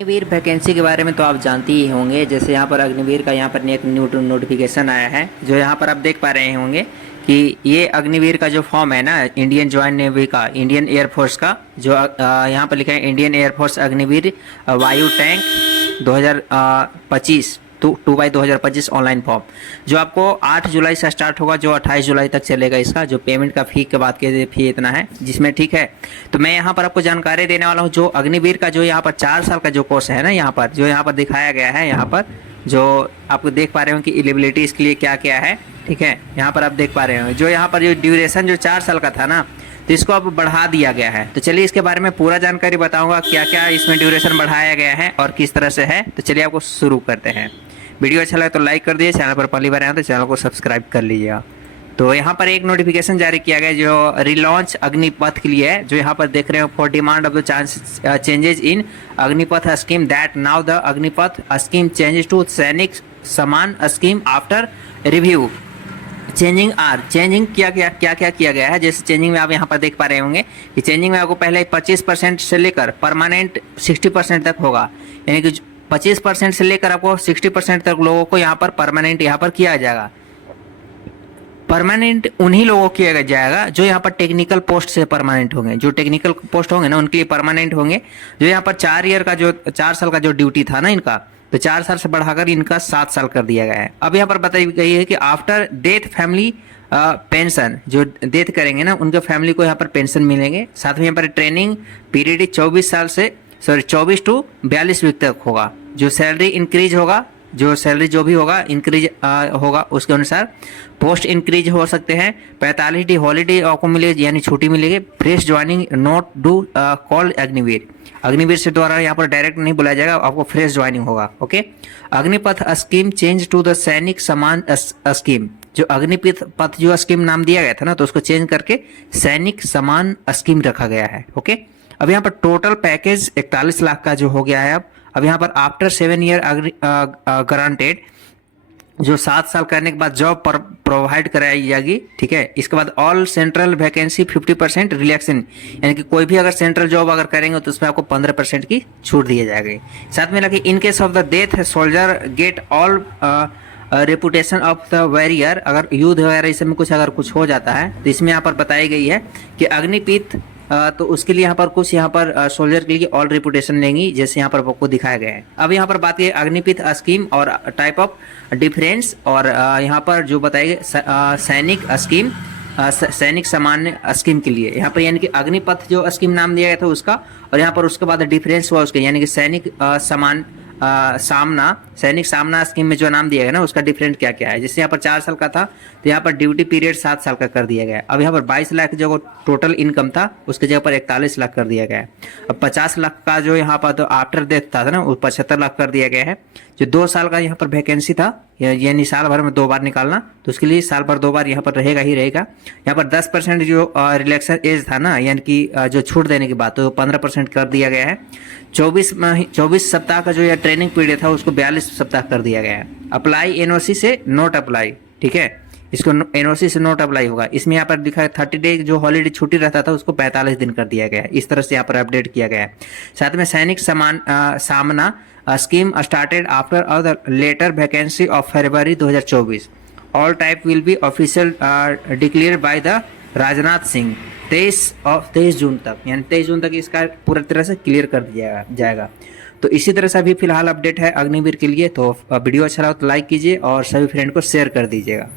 Agniveer vacancy के बारे में तो आप जानते ही होंगे। जैसे यहाँ पर अग्निवीर का यहाँ पर एक नोटिफिकेशन आया है, जो यहाँ पर आप देख पा रहे होंगे कि ये अग्निवीर का जो फॉर्म है ना, इंडियन ज्वाइंट नेवी का, इंडियन एयरफोर्स का, जो यहाँ पर लिखा है इंडियन एयरफोर्स अग्निवीर वायु टैंक 2025 2/2025 ऑनलाइन फॉर्म, जो आपको 8 जुलाई से स्टार्ट होगा, जो 28 जुलाई तक चलेगा। इसका जो पेमेंट का फी के बाद के फी इतना है जिसमें, ठीक है। तो मैं यहाँ पर आपको जानकारी देने वाला हूँ जो अग्निवीर का जो यहाँ पर 4 साल का जो कोर्स है ना, यहाँ पर जो यहाँ पर दिखाया गया है, यहाँ पर जो आपको देख पा रहे हो कि एलिजिबिलिटी इसके लिए क्या क्या है, ठीक है। यहाँ पर आप देख पा रहे हो जो यहाँ पर जो ड्यूरेशन जो 4 साल का था ना, तो इसको अब बढ़ा दिया गया है। तो चलिए इसके बारे में पूरा जानकारी बताऊंगा, क्या क्या इसमें ड्यूरेशन बढ़ाया गया है और किस तरह से है। तो चलिए आपको शुरू करते हैं। वीडियो अच्छा लगे तो लाइक कर दीजिए, चैनल पर पहली बार आए तो चैनल को सब्सक्राइब कर लीजिएगा। तो यहाँ पर एक नोटिफिकेशन जारी किया गया जो रिलॉन्च अग्निपथ के लिए है, जो यहाँ पर देख रहे हो, for demand of the changes in Agnipath scheme that now the Agnipath scheme changes to Sainik समान स्कीम आफ्टर रिव्यू। चेंजिंग क्या किया गया है। जैसे चेंजिंग में आप यहाँ पर देख पा रहे होंगे कि चेंजिंग में आपको पहले 25% से लेकर परमानेंट 60% तक होगा, यानी कि 25% से लेकर आपको 60% तक लोगों को यहाँ पर परमानेंट यहाँ पर किया जाएगा। परमानेंट उन्हीं लोगों को किया जाएगा जो यहाँ पर टेक्निकल पोस्ट से परमानेंट होंगे। जो टेक्निकल पोस्ट होंगे ना, उनके लिए परमानेंट होंगे। जो यहाँ पर 4 साल का जो ड्यूटी था ना इनका, तो 4 साल से बढ़ाकर इनका 7 साल कर दिया गया है। अब यहाँ पर बताई गई है कि आफ्टर डेथ फैमिली पेंशन, जो डेथ करेंगे ना उनके फैमिली को यहाँ पर पेंशन मिलेंगे। साथ में यहाँ पर ट्रेनिंग पीरियड 24 टू 42 वीक तक होगा। जो सैलरी इंक्रीज होगा, जो सैलरी जो भी होगा इंक्रीज होगा, उसके अनुसार पोस्ट इंक्रीज हो सकते हैं। 45 डी हॉलीडे आपको मिलेगी, यानी छुट्टी मिलेगी। Fresh joining not do call Agniveer से द्वारा यहाँ पर डायरेक्ट नहीं बुलाया जाएगा, आपको फ्रेश ज्वाइनिंग होगा। Okay. Agnipath scheme change to the Sainik समान स्कीम। जो अग्निपथ जो स्कीम नाम दिया गया था ना, तो उसको चेंज करके सैनिक समान स्कीम रखा गया है। ओके। अब यहाँ पर टोटल पैकेज 41 लाख का जो हो गया है। अब यहाँ पर आफ्टर 7 ईयर ग्रांटेड, जो 7 साल करने के बाद जॉब पर प्रोवाइड कराई जाएगी, ठीक है। इसके बाद ऑल सेंट्रल वैकेंसी 50% रिलैक्सन, यानी कि कोई भी अगर सेंट्रल जॉब अगर करेंगे तो उसमें आपको 15% की छूट दी जाएगी। साथ में लगे in case of the death soldier get all reputation of the warrior. अगर युद्ध वगैरह इसमें अगर कुछ हो जाता है तो इसमें यहाँ पर बताई गई है कि अग्निपथ तो उसके लिए यहाँ पर कुछ यहाँ पर सोल्जर के लिए ऑल रेपुटेशन लेंगी, जैसे यहाँ पर आपको दिखाया गया है। अब यहाँ पर बात की अग्निपथ स्कीम और टाइप ऑफ डिफरेंस, और यहाँ पर जो बताएंगे सैनिक स्कीम, सैनिक सामान्य स्कीम के लिए यहाँ पर, यानी कि अग्निपथ जो स्कीम नाम दिया गया था उसका, और यहाँ पर उसके बाद डिफरेंस हुआ उसके, यानी कि सैनिक सैनिक सामना स्कीम में जो नाम दिया गया ना, उसका डिफरेंट क्या क्या है। जैसे यहाँ पर 4 साल का था तो यहाँ पर ड्यूटी पीरियड 7 साल का कर दिया गया है। अब यहाँ पर 22 लाख जो टोटल इनकम था उसके जगह पर 41 लाख कर दिया गया है। अब 50 लाख का जो यहाँ पर तो आफ्टर डेथ था ना, वो 75 लाख कर दिया गया है। जो 2 साल का यहाँ पर वैकेंसी था, यानी साल भर में 2 बार निकालना, तो उसके लिए साल भर 2 बार यहाँ पर रहेगा ही रहेगा। यहाँ पर 10% जो रिलैक्सन एज था ना, यानी कि जो छूट देने की बात, तो 15% कर दिया गया है। 24 सप्ताह का जो यह ट्रेनिंग पीरियड था उसको 42 सप्ताह कर दिया गया है। अप्लाई एनओसी से नोट अप्लाई, ठीक है। इसको एनओसी से नोट अप्लाई होगा। इसमें यहाँ पर दिखा है 30 डे जो हॉलीडे छुट्टी रहता था उसको 45 दिन कर दिया गया है। इस तरह से यहाँ पर अपडेट किया गया है। साथ में Sainik Samna scheme started after the letter vacancy of February 2024। All type will be official declare by the Rajnath Singh 23 June तक, यानी 23 जून तक इसका पूरी तरह से क्लियर कर दिया जाएगा। तो इसी तरह से अभी फिलहाल अपडेट है अग्निवीर के लिए। तो वीडियो अच्छा लगा तो लाइक कीजिए और सभी फ्रेंड को शेयर कर दीजिएगा।